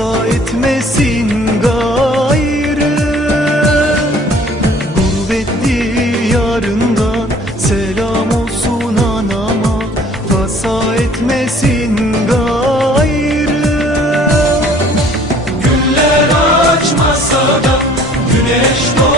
etmesin gayrı. Gurbetli yarından selam olsun anama Tasa etmesin gayrı. Güller açmasa da Güneş doğmasa